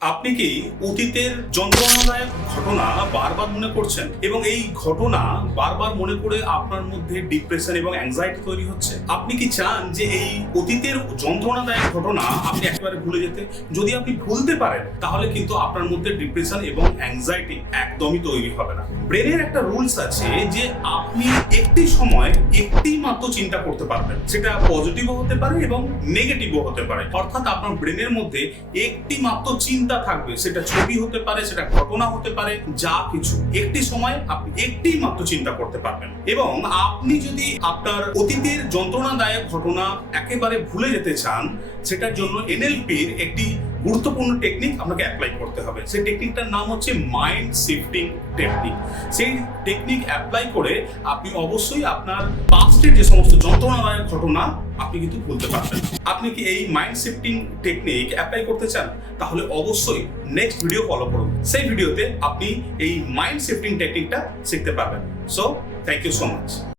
আপনি কি অতীতের যন্ত্রণাদায়ক ঘটনা বারবার মনে করছেন এবং এই ঘটনা বারবার মনে করে আপনার মধ্যে ডিপ্রেশন এবং অ্যাংজাইটি তৈরি হচ্ছে? আপনি কি চান যে এই অতীতের যন্ত্রণাদায়ক ঘটনা আপনি একেবারে ভুলে যেতে? যদি আপনি ভুলতে পারেন তাহলে কিন্তু আপনার মধ্যে ডিপ্রেশন এবং অ্যাংজাইটি একদমই তৈরি হবে না। ব্রেনের একটা রুলস আছে যে আপনি একটি সময় একটি মাত্র চিন্তা করতে পারবেন, সেটা পজিটিভও হতে পারে এবং নেগেটিভও হতে পারে। অর্থাৎ আপনার ব্রেনের মধ্যে একটি মাত্র চিন্তা থাকবে, সেটা ছবি হতে পারে, সেটা ঘটনা হতে পারে, যা কিছু একটি সময় আপনি একটি মাত্র চিন্তা করতে পারবেন। এবং আপনি যদি আপনার অতীতের যন্ত্রণাদায়ক ঘটনা একেবারে ভুলে যেতে চান, সেটার জন্য এনএলপির একটি গুরুত্বপূর্ণ টেকনিক আপনাকে অ্যাপ্লাই করতে হবে। সেই টেকনিকটার নাম হচ্ছে মাইন্ড শিফটিং টেকনিক। সেই টেকনিক অ্যাপ্লাই করে আপনি অবশ্যই আপনার পাস্টের যে সমস্ত যন্ত্রণাদায়ক ঘটনা আপনি কিন্তু ভুলতে পারবেন। আপনি কি এই মাইন্ড শিফটিং টেকনিক অ্যাপ্লাই করতে চান? তাহলে অবশ্যই নেক্সট ভিডিও ফলো করুন। সেই ভিডিওতে আপনি এই মাইন্ড শিফটিং টেকনিকটা শিখতে পারবেন। So thank you so much.